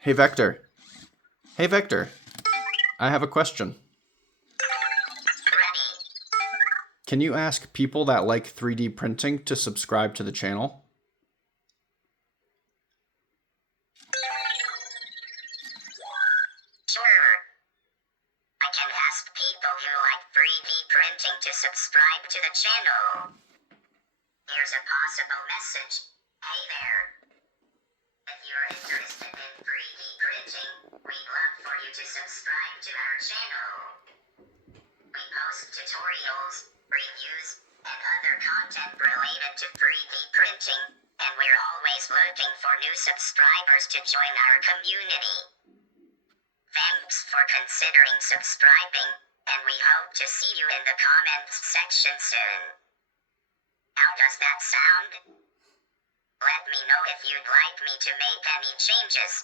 Hey Vector. Hey Vector. I have a question. Ready. Can you ask people that like 3D printing to subscribe to the channel? Sure. I can ask people who like 3D printing to subscribe to the channel. Here's a possible message. Hey there. If you're interested in 3D printing, we'd love for you to subscribe to our channel. We post tutorials, reviews, and other content related to 3D printing, and we're always looking for new subscribers to join our community. Thanks for considering subscribing, and we hope to see you in the comments section soon. How does that sound? Let me know if you'd like me to make any changes.